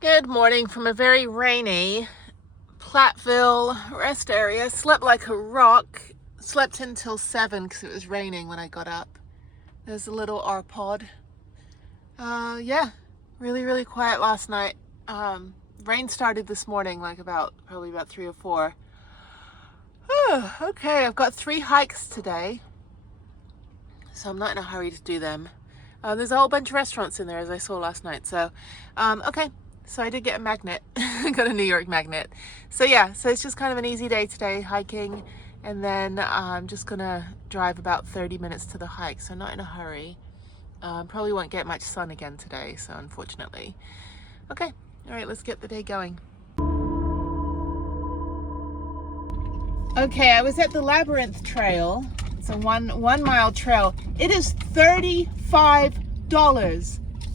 Good morning from a very rainy Platteville rest area. Slept like a rock. Slept until 7 because it was raining when I got up. There's a little R-pod. Yeah, really quiet last night. Rain started this morning, like probably about 3 or 4. Okay, I've got 3 hikes today, so I'm not in a hurry to do them. There's a whole bunch of restaurants in there, as I saw last night. So, okay. So I did get a magnet. I got a New York magnet. So yeah, so it's just kind of an easy day today, hiking. And then I'm just gonna drive about 30 minutes to the hike, so not in a hurry. Probably won't get much sun again today, so unfortunately. Okay, all right, let's get the day going. Okay, I was at the Labyrinth Trail. It's a one mile trail. It is $35.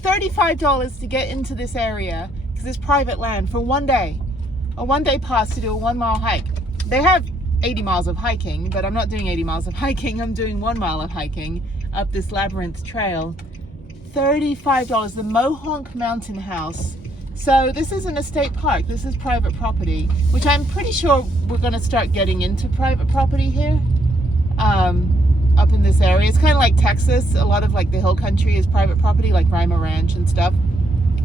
$35 to get into this area because it's private land for one day. A one-day pass to do a 1 mile hike. They have 80 miles of hiking, but I'm not doing 80 miles of hiking. I'm doing 1 mile of hiking up this Labyrinth Trail. $35, the Mohonk Mountain House. So this isn't a state park, this is private property, which I'm pretty sure we're gonna start getting into private property here. Up in this area. It's kind of like Texas. A lot of like the hill country is private property, like Rima Ranch and stuff.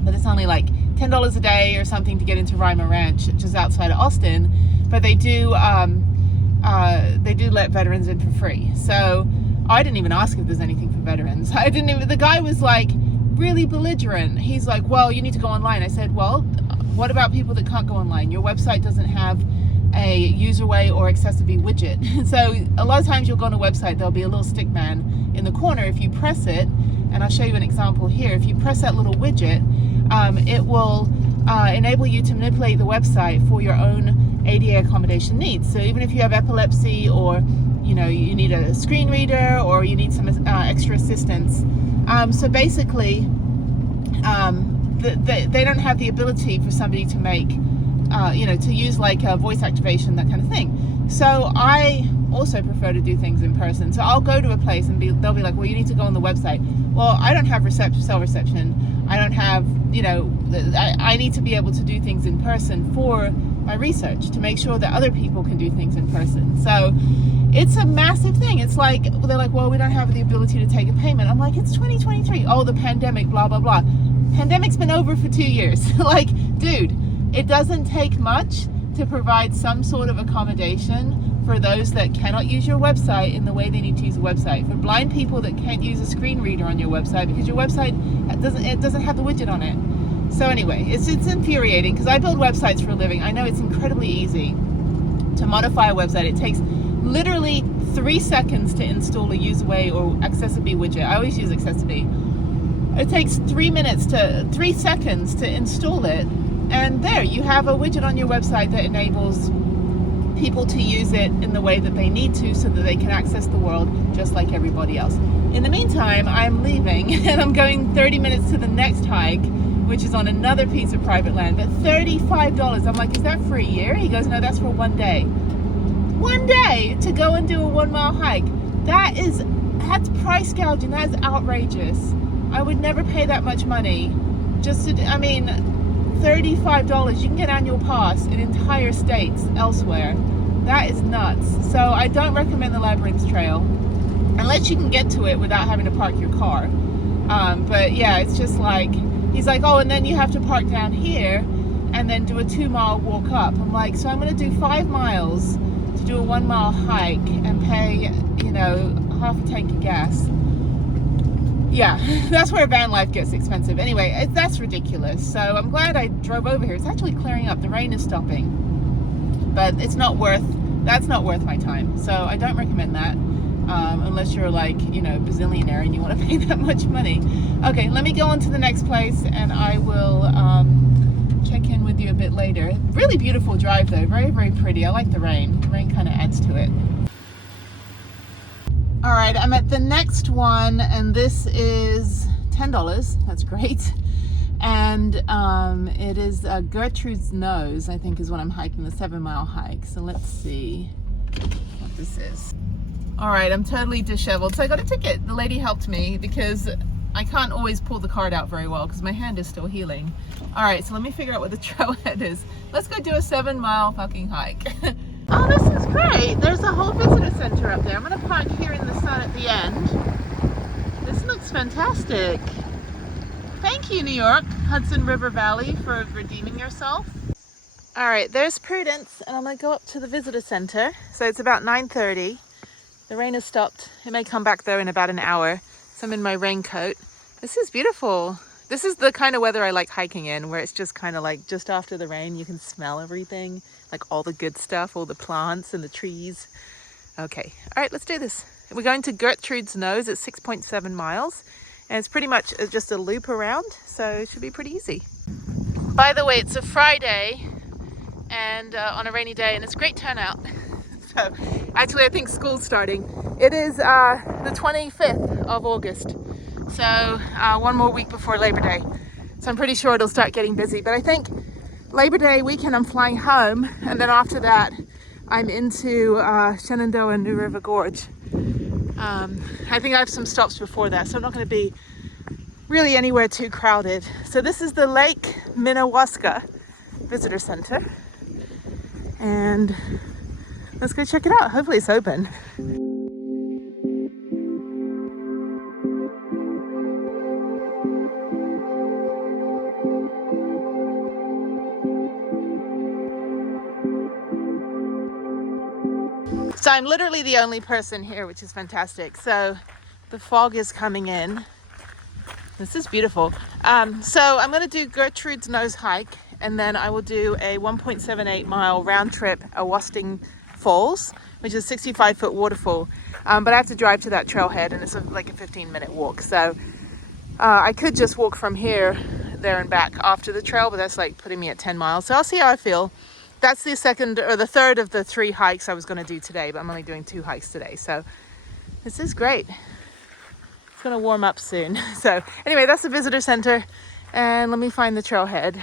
But it's only like $10 a day or something to get into Rima Ranch, which is outside of Austin. But they do let veterans in for free. So I didn't even ask if there's anything for veterans. The guy was like really belligerent. He's like, well, you need to go online. I said, well, what about people that can't go online? Your website doesn't have a userway or accessibility widget. So a lot of times you'll go on a website, there'll be a little stick man in the corner. If you press it, and I'll show you an example here, if you press that little widget, it will enable you to manipulate the website for your own ADA accommodation needs. So even if you have epilepsy, or you need a screen reader, or you need some extra assistance, so basically they don't have the ability for somebody to make to use like voice activation, that kind of thing. So I also prefer to do things in person. So I'll go to a place and they'll be like, well, you need to go on the website. Well, I don't have cell reception. I don't have, I need to be able to do things in person for my research, to make sure that other people can do things in person. So it's a massive thing. It's like, they're like, well, we don't have the ability to take a payment. I'm like, it's 2023. Oh, the pandemic, blah, blah, blah. Pandemic's been over for 2 years. Like, dude, it doesn't take much to provide some sort of accommodation for those that cannot use your website in the way they need to use a website. For blind people that can't use a screen reader on your website because your website doesn't have the widget on it. So anyway, it's infuriating because I build websites for a living. I know it's incredibly easy to modify a website. It takes literally 3 seconds to install a userway or accessibility widget. I always use accessibility. It takes 3 seconds to install it. And there you have a widget on your website that enables people to use it in the way that they need to, so that they can access the world just like everybody else. In the meantime, I'm leaving and I'm going 30 minutes to the next hike, which is on another piece of private land, but $35. I'm like, is that for a year? He goes, no, that's for 1 day. 1 day to go and do a 1 mile hike. That's price gouging. That is outrageous. I would never pay that much money just to, $35, you can get annual pass in entire states elsewhere. That is nuts. So I don't recommend the Labyrinth Trail unless you can get to it without having to park your car. But yeah, it's just like, he's like, oh, and then you have to park down here and then do a 2 mile walk up. I'm like, so I'm going to do 5 miles to do a 1 mile hike and pay, half a tank of gas. Yeah, that's where Vanlife gets expensive. Anyway, that's ridiculous. So I'm glad I drove over here. It's actually clearing up. The rain is stopping. But that's not worth my time. So I don't recommend that unless you're like, bazillionaire and you want to pay that much money. Okay, let me go on to the next place and I will check in with you a bit later. Really beautiful drive though. Very, very pretty. I like the rain. The rain kind of adds to it. All right, I'm at the next one, and this is $10. That's great. And it is Gertrude's Nose, I think, is what I'm hiking, the 7 mile hike. So let's see what this is. All right, I'm totally disheveled. So I got a ticket. The lady helped me because I can't always pull the card out very well because my hand is still healing. All right, so let me figure out what the trailhead is. Let's go do a 7-mile fucking hike. Oh, this is great. There's a whole visitor center up there. I'm gonna park here in the sun at the end. This looks fantastic. Thank you, New York, Hudson River Valley, for redeeming yourself. All right, there's Prudence, and I'm gonna go up to the visitor center. So it's about 9:30. The rain has stopped. It may come back though in about an hour. So I'm in my raincoat. This is beautiful. This is the kind of weather I like hiking in, where it's just kind of like just after the rain, you can smell everything, like all the good stuff, all the plants and the trees. Okay, all right, let's do this. We're going to Gertrude's Nose at 6.7 miles. And it's pretty much just a loop around, so it should be pretty easy. By the way, it's a Friday and on a rainy day, and it's great turnout. So actually, I think school's starting. It is the 25th of August, so one more week before Labor Day. So I'm pretty sure it'll start getting busy, but I think Labor Day weekend I'm flying home, and then after that I'm into Shenandoah and New River Gorge. I think I have some stops before that, so I'm not going to be really anywhere too crowded. So this is the Lake Minnewaska Visitor Center, and let's go check it out. Hopefully it's open. So I'm literally the only person here, which is fantastic. So the fog is coming in. This is beautiful. So I'm going to do Gertrude's Nose hike, and then I will do a 1.78 mile round trip Awosting Falls, which is a 65-foot waterfall. But I have to drive to that trailhead, and it's like a 15-minute walk. So I could just walk from here, there and back after the trail, but that's like putting me at 10 miles. So I'll see how I feel. That's the second or the third of the 3 hikes I was going to do today, but I'm only doing 2 hikes today. So this is great. It's going to warm up soon. So anyway, that's the visitor center, and let me find the trailhead.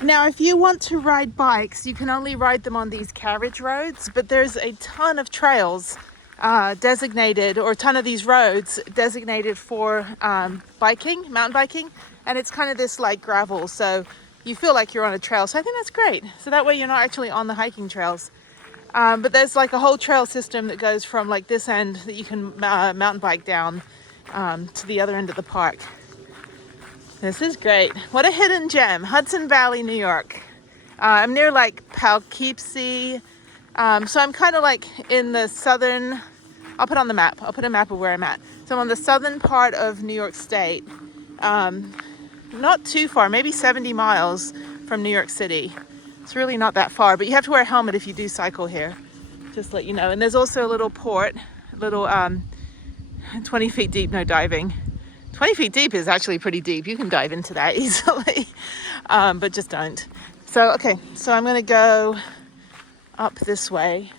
Now, if you want to ride bikes, you can only ride them on these carriage roads, but there's a ton of trails designated, or a ton of these roads designated for biking, mountain biking, and it's kind of this like gravel, so you feel like you're on a trail. So I think that's great. So that way you're not actually on the hiking trails. But there's like a whole trail system that goes from like this end that you can mountain bike down to the other end of the park. This is great. What a hidden gem. Hudson Valley, New York. I'm near like Poughkeepsie. So I'm kind of like in the southern, I'll put on the map. I'll put a map of where I'm at. So I'm on the southern part of New York State. Not too far, maybe 70 miles from New York City. It's really not that far, but you have to wear a helmet if you do cycle here, just to let you know. And there's also a little port, little 20 feet deep, no diving. 20 feet deep is actually pretty deep. You can dive into that easily, but just don't. So, okay, so I'm gonna go up this way.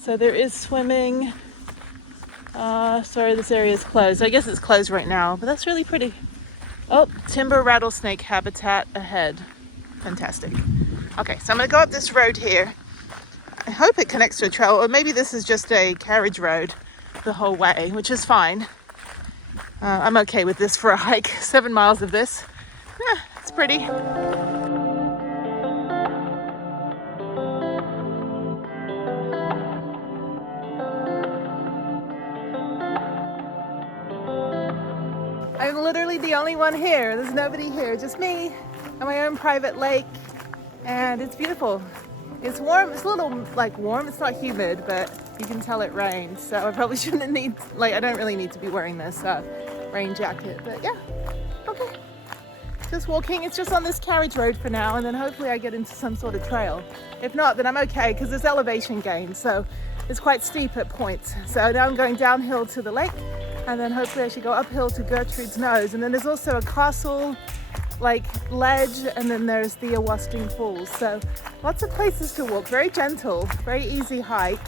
So there is swimming. Sorry, this area is closed. I guess it's closed right now, but that's really pretty. Oh, timber rattlesnake habitat ahead. Fantastic. Okay, so I'm gonna go up this road here. I hope it connects to a trail, or maybe this is just a carriage road the whole way, which is fine. I'm okay with this for a hike. 7 miles of this. It's pretty. I'm literally the only one here. There's nobody here, just me and my own private lake, and it's beautiful. It's warm. It's a little like warm. It's not humid, but you can tell it rained. So I probably shouldn't need, like, I don't really need to be wearing this rain jacket, but yeah, okay. Just walking. It's just on this carriage road for now, and then hopefully I get into some sort of trail. If not, then I'm okay, because there's elevation gain, so it's quite steep at points. So now I'm going downhill to the lake, and then hopefully I should go uphill to Gertrude's Nose. And then there's also a castle like ledge, and then there's the Awosting Falls. So lots of places to walk, very gentle, very easy hike.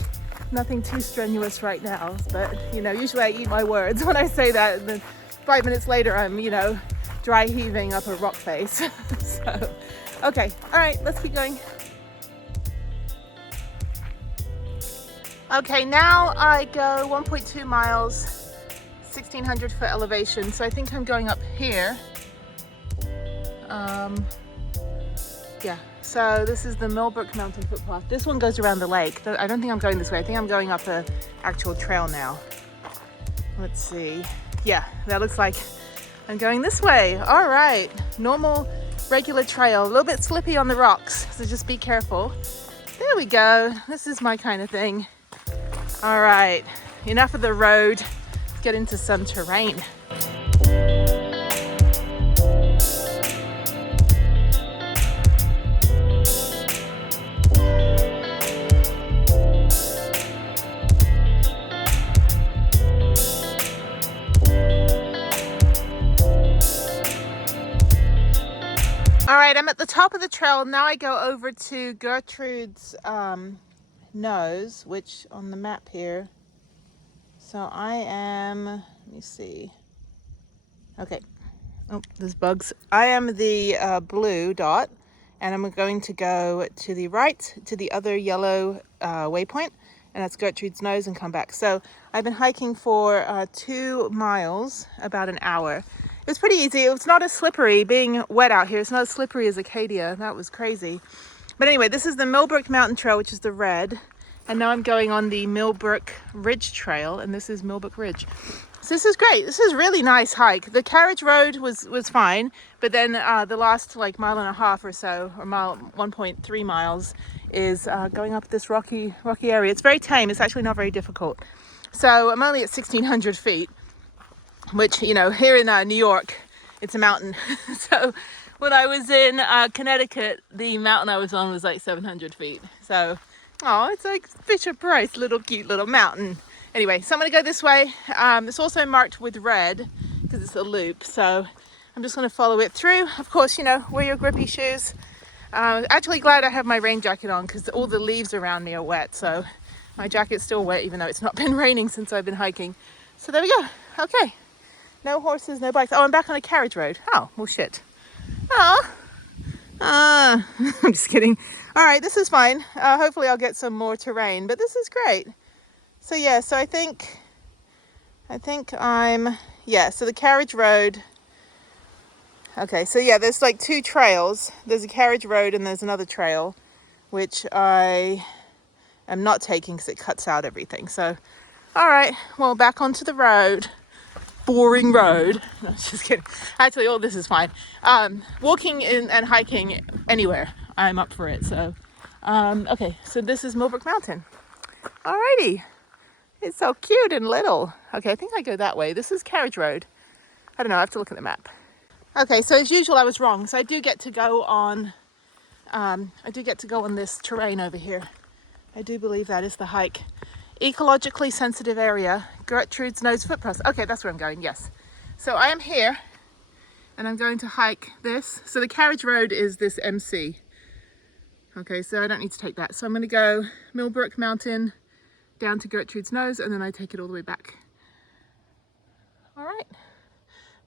Nothing too strenuous right now, but you know, usually I eat my words when I say that, and then 5 minutes later I'm, you know, dry heaving up a rock face. So, okay, all right, let's keep going. Okay, now I go 1.2 miles 1,600 foot elevation, so I think I'm going up here. Yeah, so this is the Millbrook Mountain footpath. This one goes around the lake. I don't think I'm going this way. I think I'm going up the actual trail now. Let's see. Yeah, that looks like I'm going this way. All right, normal, regular trail. A little bit slippy on the rocks, so just be careful. There we go. This is my kind of thing. All right, enough of the road. Let's get into some terrain. All right, I'm at the top of the trail. Now I go over to Gertrude's nose, which on the map here. So I am, let me see. Okay. Oh, there's bugs. I am the blue dot, and I'm going to go to the right to the other yellow waypoint, and that's Gertrude's nose, and come back. So I've been hiking for 2 miles, about an hour. It was pretty easy. It's not as slippery, being wet out here. It's not as slippery as Acadia. That was crazy. But anyway, this is the Millbrook Mountain Trail, which is the red. And now I'm going on the Millbrook Ridge Trail, and this is Millbrook Ridge. So this is great. This is a really nice hike. The carriage road was fine, but then the last like mile and a half or so, or 1.3 miles, is going up this rocky area. It's very tame. It's actually not very difficult. So I'm only at 1,600 feet. Which, you know, here in New York, it's a mountain. So when I was in Connecticut, the mountain I was on was like 700 feet. So, oh, it's like Fisher Price, little cute little mountain. Anyway, so I'm going to go this way. It's also marked with red because it's a loop. So I'm just going to follow it through. Of course, you know, wear your grippy shoes. Actually glad I have my rain jacket on because all the leaves around me are wet. So my jacket's still wet even though it's not been raining since I've been hiking. So there we go. Okay. No horses, no bikes. Oh, I'm back on a carriage road. Oh, well, shit. Oh. I'm just kidding. All right, this is fine. Hopefully I'll get some more terrain, but this is great. So yeah, so I think I'm, yeah, so the carriage road. Okay, so yeah, there's like 2 trails. There's a carriage road and there's another trail, which I am not taking because it cuts out everything. So, all right, well, back onto the road. Boring road. No, just kidding. Actually, all this is fine. Walking in and hiking anywhere, I'm up for it. So, okay. So this is Millbrook Mountain. Alrighty. It's so cute and little. Okay, I think I go that way. This is carriage road. I don't know. I have to look at the map. Okay, so as usual, I was wrong. So I do get to go on. This terrain over here. I do believe that is the hike. Ecologically sensitive area, Gertrude's Nose footpath. Okay, that's where I'm going, yes. So I am here, and I'm going to hike this. So the carriage road is this MC. Okay, so I don't need to take that. So I'm going to go Millbrook Mountain down to Gertrude's Nose, and then I take it all the way back. All right.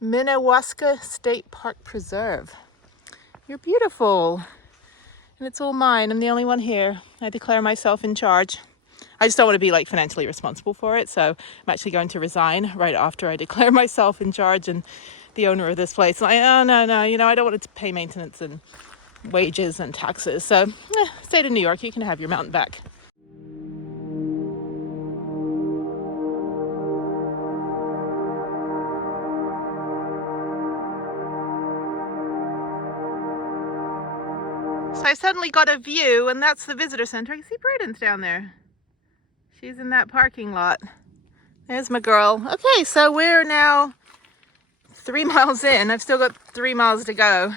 Minnewaska State Park Preserve. You're beautiful. And it's all mine. I'm the only one here. I declare myself in charge. I just don't want to be like financially responsible for it. So I'm actually going to resign right after I declare myself in charge and the owner of this place. Like, oh, no, you know, I don't want to pay maintenance and wages and taxes. So state of New York, you can have your mountain back. So I suddenly got a view, and that's the visitor center. I can see Braden's down there. She's in that parking lot. There's my girl. Okay, so we're now 3 miles in. I've still got 3 miles to go.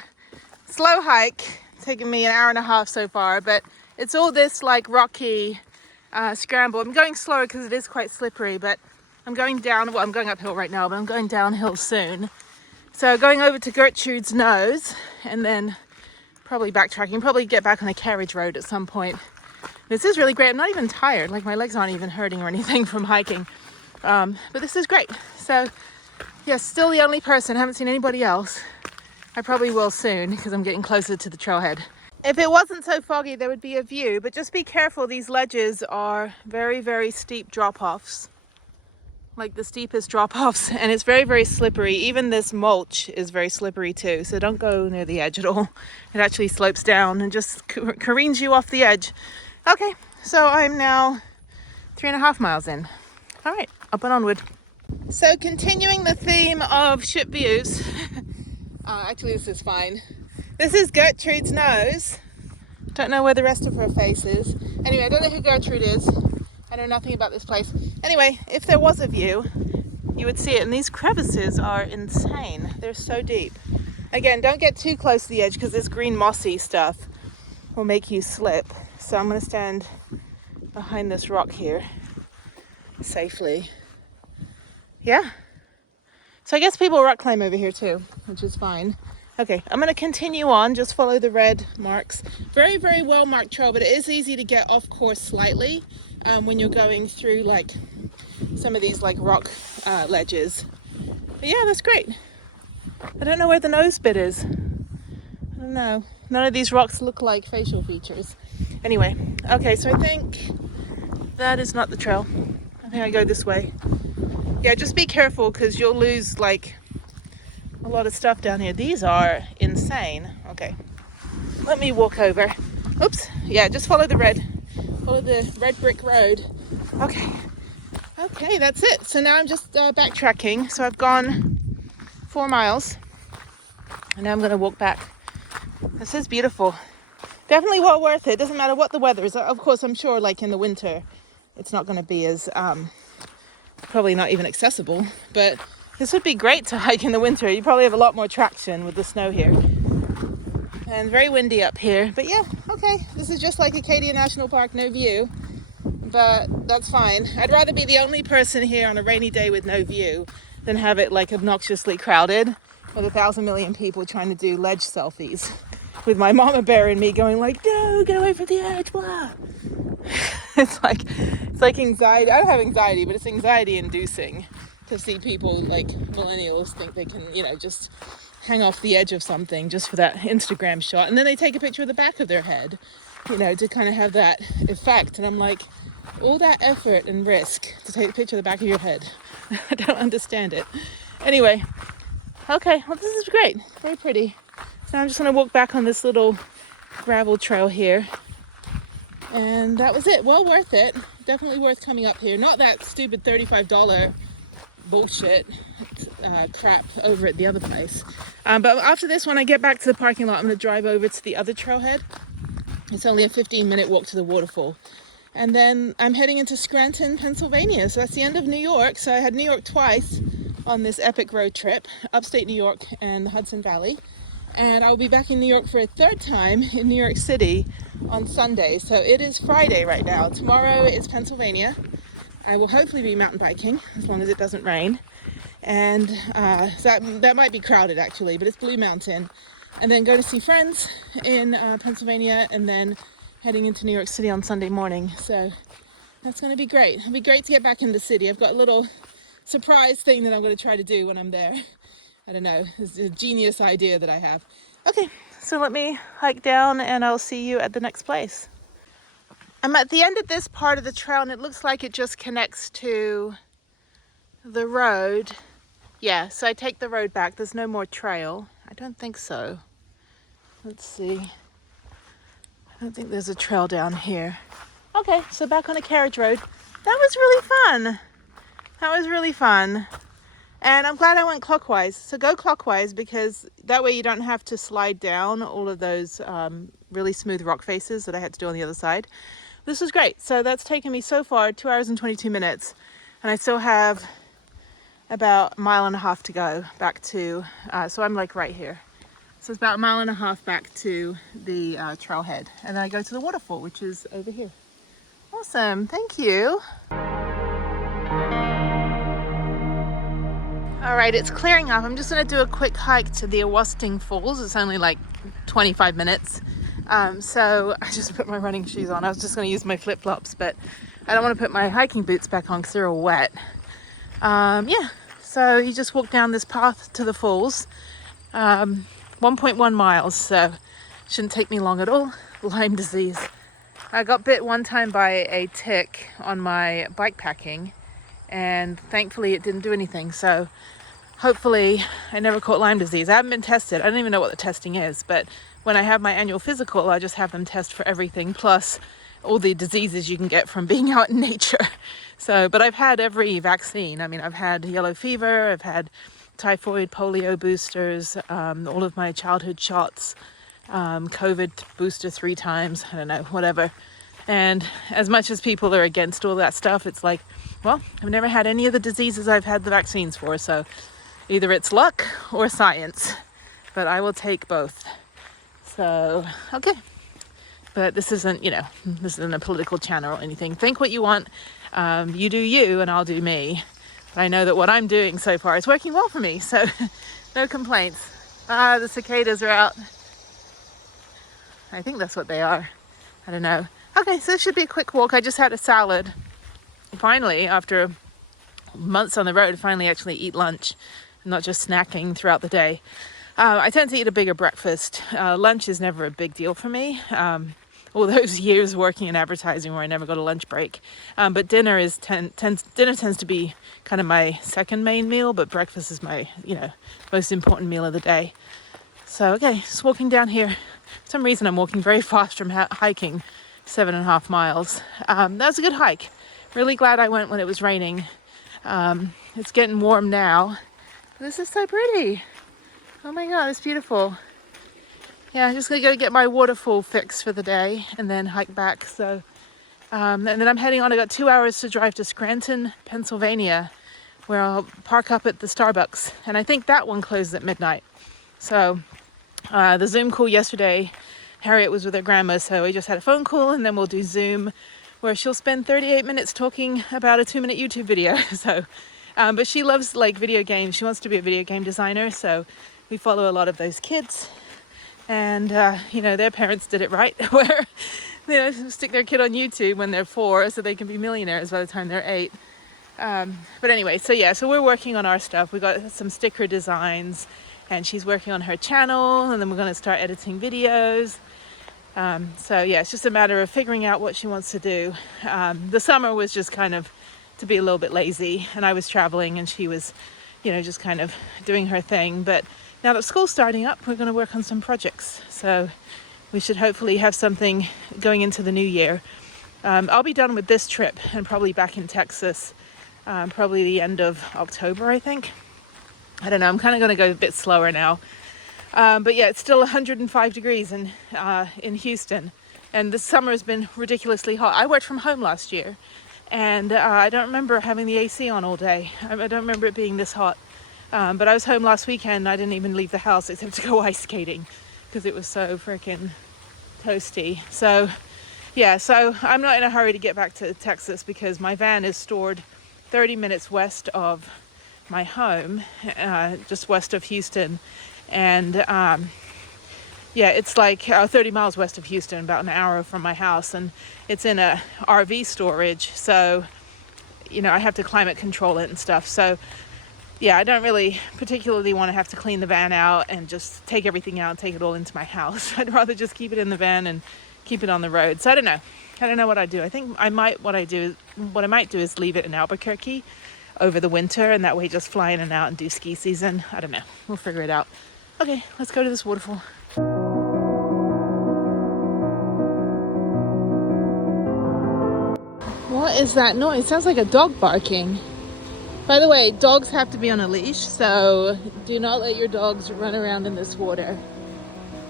Slow hike, taking me an hour and a half so far, but it's all this like rocky scramble. I'm going slower because it is quite slippery, but I'm going down. Well, I'm going uphill right now, but I'm going downhill soon. So going over to Gertrude's Nose, and then probably backtracking, probably get back on a carriage road at some point. This is really great. I'm not even tired. Like my legs aren't even hurting or anything from hiking. But this is great. So yes, still the only person. I haven't seen anybody else. I probably will soon because I'm getting closer to the trailhead. If it wasn't so foggy, there would be a view, but just be careful. These ledges are very, very steep drop-offs. like the steepest drop-offs, and it's very, very slippery. Even this mulch is very slippery too, so don't go near the edge at all. It actually slopes down and just careens you off the edge. Okay, so I'm now 3.5 miles in. All right, up and onward. So continuing the theme of ship views, actually this is fine. This is Gertrude's nose. Don't know where the rest of her face is. Anyway, I don't know who Gertrude is. I know nothing about this place. Anyway, if there was a view, you would see it. And these crevices are insane. They're so deep. Again, don't get too close to the edge because this green mossy stuff will make you slip. So I'm going to stand behind this rock here safely. Yeah. So I guess people rock climb over here too, which is fine. Okay, I'm going to continue on, just follow the red marks. Very, very well marked trail, but it is easy to get off course slightly when you're going through like some of these like rock ledges. But yeah, that's great. I don't know where the nose bit is. I don't know. None of these rocks look like facial features. Anyway, okay, so I think that is not the trail. I think I go this way. Yeah, just be careful because you'll lose like a lot of stuff down here. These are insane. Okay, let me walk over. Oops. Yeah, just follow the red brick road. Okay, that's it. So now I'm just backtracking. So I've gone 4 miles and now I'm going to walk back. This is beautiful. Definitely well worth it. Doesn't matter what the weather is. Of course, I'm sure like in the winter it's not going to be as probably not even accessible, but this would be great to hike in the winter. You probably have a lot more traction with the snow here. And very windy up here. But yeah, okay. This is just like Acadia National Park, no view. But that's fine. I'd rather be the only person here on a rainy day with no view than have it like obnoxiously crowded with 1,000 million people trying to do ledge selfies. With my mama bear and me going like, no, get away from the edge, blah. It's like anxiety. I don't have anxiety, but it's anxiety inducing to see people like millennials think they can, just hang off the edge of something just for that Instagram shot. And then they take a picture of the back of their head, to kind of have that effect. And I'm like, all that effort and risk to take a picture of the back of your head. I don't understand it. Anyway, okay, well, this is great. Very pretty. So now I'm just going to walk back on this little gravel trail here. And that was it. Well worth it. Definitely worth coming up here. Not that stupid $35 bullshit crap over at the other place. But after this, when I get back to the parking lot, I'm going to drive over to the other trailhead. It's only a 15-minute walk to the waterfall. And then I'm heading into Scranton, Pennsylvania. So that's the end of New York. So I had New York twice on this epic road trip, upstate New York and the Hudson Valley. And I'll be back in New York for a third time in New York City on Sunday. So it is Friday right now. Tomorrow is Pennsylvania. I will hopefully be mountain biking as long as it doesn't rain. And so that might be crowded actually, but it's Blue Mountain. And then go to see friends in Pennsylvania and then heading into New York City on Sunday morning. So that's going to be great. It'll be great to get back in the city. I've got a little surprise thing that I'm going to try to do when I'm there. I don't know, it's a genius idea that I have. Okay, so let me hike down and I'll see you at the next place. I'm at the end of this part of the trail and it looks like it just connects to the road. Yeah, so I take the road back. There's no more trail. I don't think so. Let's see. I don't think there's a trail down here. Okay, so back on a carriage road. That was really fun. That was really fun. And I'm glad I went clockwise. So go clockwise because that way you don't have to slide down all of those really smooth rock faces that I had to do on the other side. This was great. So that's taken me so far 2 hours and 22 minutes. And I still have about 1.5 miles to go back to, so I'm like right here. So it's about 1.5 miles back to the trailhead. And then I go to the waterfall, which is over here. Awesome, thank you. All right, it's clearing up. I'm just gonna do a quick hike to the Awosting Falls. It's only like 25 minutes. So I just put my running shoes on. I was just gonna use my flip-flops, but I don't wanna put my hiking boots back on because they're all wet. Yeah, so you just walk down this path to the falls. 1.1 miles, so shouldn't take me long at all. Lyme disease. I got bit one time by a tick on my bike packing. and thankfully it didn't do anything. So hopefully I never caught Lyme disease. I haven't been tested. I don't even know what the testing is, but when I have my annual physical, I just have them test for everything, plus all the diseases you can get from being out in nature. So, but I've had every vaccine. I mean, I've had yellow fever, I've had typhoid, polio boosters, all of my childhood shots, COVID booster 3 times, I don't know, whatever. And as much as people are against all that stuff, it's like, well, I've never had any of the diseases I've had the vaccines for, so either it's luck or science, but I will take both. So, okay. But this isn't, this isn't a political channel or anything. Think what you want. You do you and I'll do me. But I know that what I'm doing so far is working well for me, so no complaints. The cicadas are out. I think that's what they are. I don't know. Okay, so this should be a quick walk. I just had a salad. Finally, after months on the road, finally actually eat lunch, not just snacking throughout the day. I tend to eat a bigger breakfast. Lunch is never a big deal for me. All those years working in advertising where I never got a lunch break. But dinner tends to be kind of my second main meal, but breakfast is my, most important meal of the day. So, okay, just walking down here. For some reason I'm walking very fast from hiking 7.5 miles. That was a good hike. Really glad I went when it was raining. It's getting warm now. This is so pretty. Oh my God, it's beautiful. Yeah, I'm just gonna go get my waterfall fix for the day and then hike back. So, and then I'm heading on. I got 2 hours to drive to Scranton, Pennsylvania, where I'll park up at the Starbucks. And I think that one closes at midnight. So, the Zoom call yesterday, Harriet was with her grandma, so we just had a phone call, and then we'll do Zoom, where she'll spend 38 minutes talking about a 2-minute YouTube video. So, but she loves video games. She wants to be a video game designer, so we follow a lot of those kids. And, their parents did it right, where they stick their kid on YouTube when they're 4 so they can be millionaires by the time they're 8. But anyway, so we're working on our stuff. We got some sticker designs, and she's working on her channel, and then we're going to start editing videos. It's just a matter of figuring out what she wants to do. The summer was just kind of to be a little bit lazy, and I was traveling and she was, just kind of doing her thing. But now that school's starting up, we're going to work on some projects. So we should hopefully have something going into the new year. I'll be done with this trip and probably back in Texas, probably the end of October, I think. I don't know, I'm kind of going to go a bit slower now. But yeah, it's still 105 degrees in Houston. And this summer has been ridiculously hot. I worked from home last year, and I don't remember having the AC on all day. I don't remember it being this hot. But I was home last weekend. I didn't even leave the house except to go ice skating because it was so freaking toasty. So yeah, so I'm not in a hurry to get back to Texas because my van is stored 30 minutes west of my home, just west of Houston. And it's 30 miles west of Houston, about an hour from my house, and it's in a RV storage, so I have to climate control it and stuff. So yeah, I don't really particularly want to have to clean the van out and just take everything out and take it all into my house. I'd rather just keep it in the van and keep it on the road. So I don't know what I'd do. I think what I might do is leave it in Albuquerque over the winter, and that way just fly in and out and do ski season. I don't know, we'll figure it out. Okay, let's go to this waterfall. What is that noise? It sounds like a dog barking. By the way, dogs have to be on a leash, so do not let your dogs run around in this water.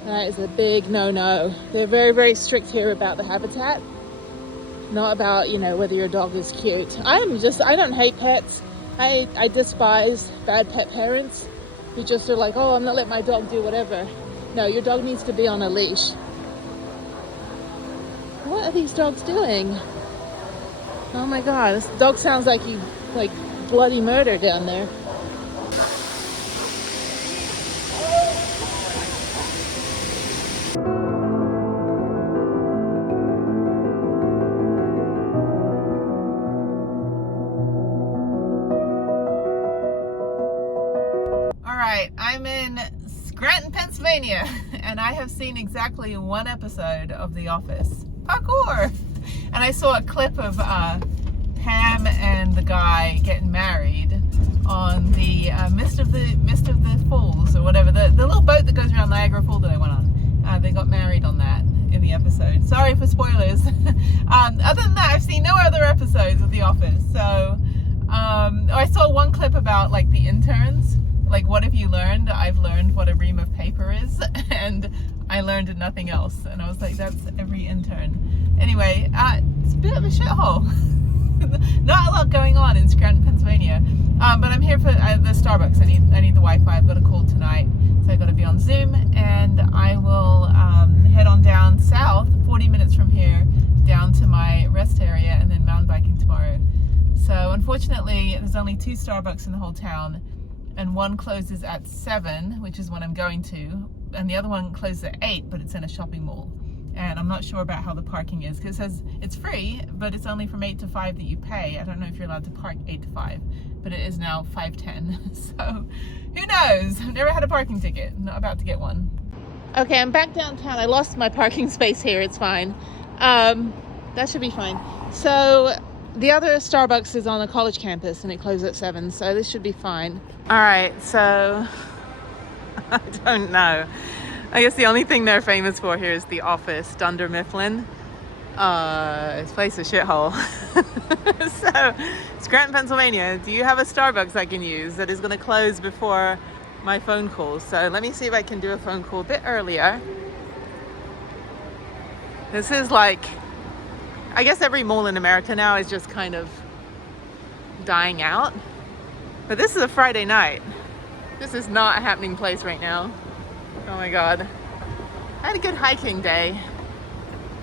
That is a big no-no. They're very, very strict here about the habitat, not about, whether your dog is cute. I don't hate pets. I despise bad pet parents who just are like, oh, I'm not letting my dog do whatever. No, your dog needs to be on a leash. What are these dogs doing? Oh my God, this dog sounds like bloody murder down there. I'm in Scranton, Pennsylvania, and I have seen exactly one episode of The Office. Parkour! And I saw a clip of Pam and the guy getting married on the Mist of the Falls or whatever, the little boat that goes around Niagara Falls that I went on. They got married on that in the episode. Sorry for spoilers. Other than that, I've seen no other episodes of The Office. So I saw one clip about like the interns. Like, what have you learned? I've learned what a ream of paper is, and I learned nothing else. And I was like, that's every intern. Anyway, it's a bit of a shithole. Not a lot going on in Scranton, Pennsylvania. But I'm here for the Starbucks. I need the Wi-Fi. I've got a call tonight, so I've got to be on Zoom, and I will head on down south, 40 minutes from here, down to my rest area, and then mountain biking tomorrow. So unfortunately, there's only 2 Starbucks in the whole town. And one closes at 7, which is when I'm going to, and the other one closes at 8, but it's in a shopping mall. And I'm not sure about how the parking is, because it says it's free, but it's only from 8 to 5 that you pay. I don't know if you're allowed to park 8 to 5, but it is now 5:10. So who knows? I've never had a parking ticket. I'm not about to get one. Okay, I'm back downtown. I lost my parking space here. It's fine. That should be fine. So the other Starbucks is on a college campus and it closes at 7, so this should be fine. All right, so I don't know. I guess the only thing they're famous for here is The Office, Dunder Mifflin. This place is a shithole. So, Scranton, Pennsylvania, do you have a Starbucks I can use that is going to close before my phone call? So let me see if I can do a phone call a bit earlier. This is like, I guess every mall in America now is just kind of dying out. But this is a Friday night. This is not a happening place right now. Oh my God. I had a good hiking day,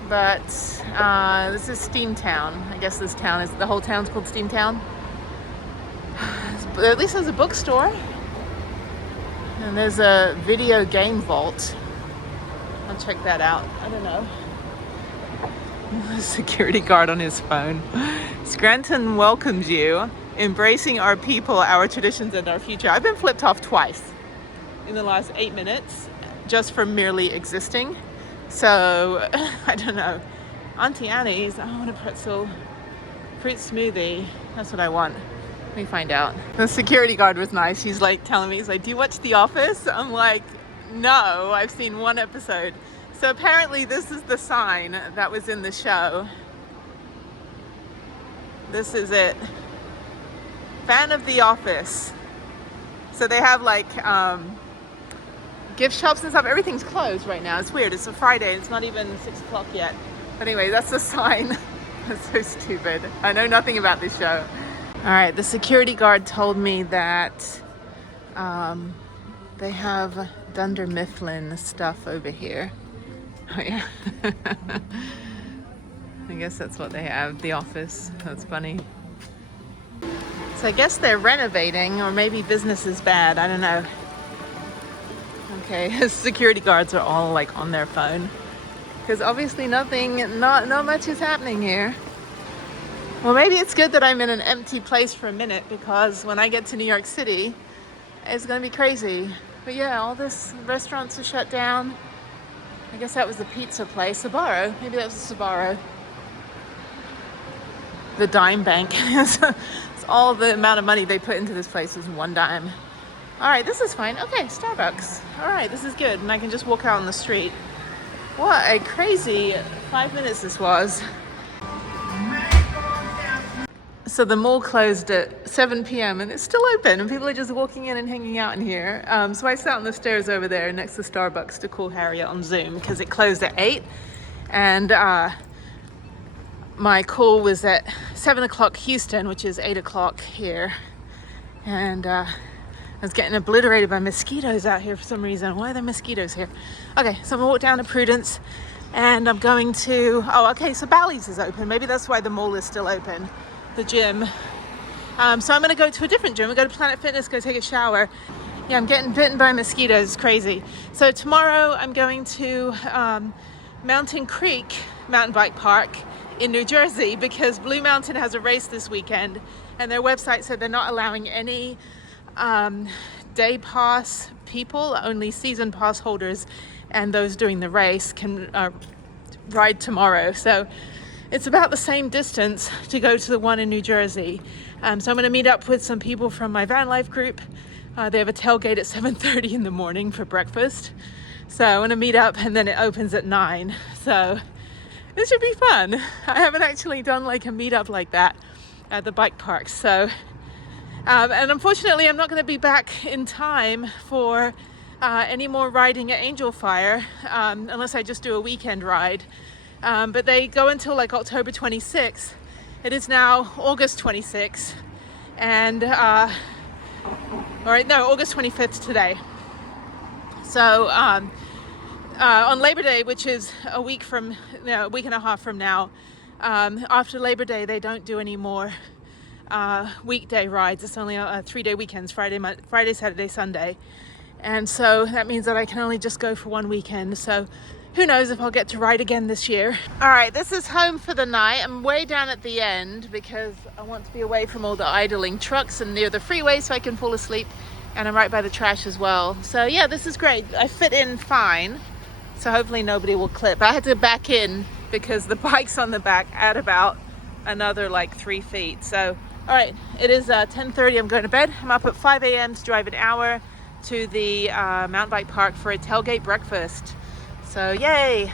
but this is Steamtown. I guess this town is, the whole town's called Steamtown. At least there's a bookstore. And there's a video game vault. I'll check that out. I don't know. Security guard on his phone. Scranton welcomes you, embracing our people, our traditions, and our future. I've been flipped off twice in the last 8 minutes just for merely existing. So I don't know. Auntie Annie's, I want a pretzel fruit smoothie. That's what I want. Let me find out. The security guard was nice. He's like telling me, he's like, do you watch The Office? I'm like, no, I've seen 1 episode. So apparently this is the sign that was in the show. This is it. Fan of The Office. So they have like gift shops and stuff. Everything's closed right now. It's weird. It's a Friday. It's not even 6 o'clock yet. But anyway, that's the sign. That's so stupid. I know nothing about this show. All right, the security guard told me that they have Dunder Mifflin stuff over here. Oh yeah. I guess that's what they have, The Office. That's funny. So I guess they're renovating, or maybe business is bad. I don't know. Okay, security guards are all like on their phone, because obviously not much is happening here. Well, maybe it's good that I'm in an empty place for a minute, because when I get to New York City, it's gonna be crazy. But yeah, all this restaurants are shut down. I guess that was the pizza place, Sbarro. Maybe that was a Sbarro. The dime bank. It's all the amount of money they put into this place is 1 dime. All right, this is fine. Okay, Starbucks. All right, this is good. And I can just walk out on the street. What a crazy 5 minutes this was. So the mall closed at 7 p.m. and it's still open, and people are just walking in and hanging out in here. So I sat on the stairs over there next to Starbucks to call Harriet on Zoom, because it closed at 8. And my call was at 7 o'clock Houston, which is 8 o'clock here. And I was getting obliterated by mosquitoes out here for some reason. Why are there mosquitoes here? Okay, so I'm gonna walk down to Prudence, and I'm going to, oh, okay, so Bally's is open. Maybe that's why the mall is still open, the gym. So I'm gonna go to a different gym. I'm gonna go to Planet Fitness, go take a shower. Yeah, I'm getting bitten by mosquitoes, it's crazy. So tomorrow I'm going to Mountain Creek Mountain Bike Park in New Jersey, because Blue Mountain has a race this weekend, and their website said they're not allowing any day pass people, only season pass holders and those doing the race can ride tomorrow. So it's about the same distance to go to the one in New Jersey. So I'm going to meet up with some people from my Vanlife group. They have a tailgate at 7:30 in the morning for breakfast. So I want to meet up, and then it opens at 9. So this should be fun. I haven't actually done like a meetup like that at the bike park. So, and unfortunately I'm not going to be back in time for any more riding at Angel Fire, unless I just do a weekend ride. But they go until like October 26th. It is now August 26th, and August 25th today. So on Labor Day, which is a week and a half from now, after Labor Day they don't do any more weekday rides. It's only 3-day weekends, Friday, Saturday, Sunday. And so that means that I can only just go for one weekend. So who knows if I'll get to ride again this year. All right, this is home for the night. I'm way down at the end because I want to be away from all the idling trucks and near the freeway so I can fall asleep. And I'm right by the trash as well. So yeah, this is great. I fit in fine. So hopefully nobody will clip. I had to back in because the bike's on the back at about another like 3 feet. So, all right, it is 10:30. I'm going to bed. I'm up at 5 a.m. to drive an hour to the mountain bike park for a tailgate breakfast. So yay.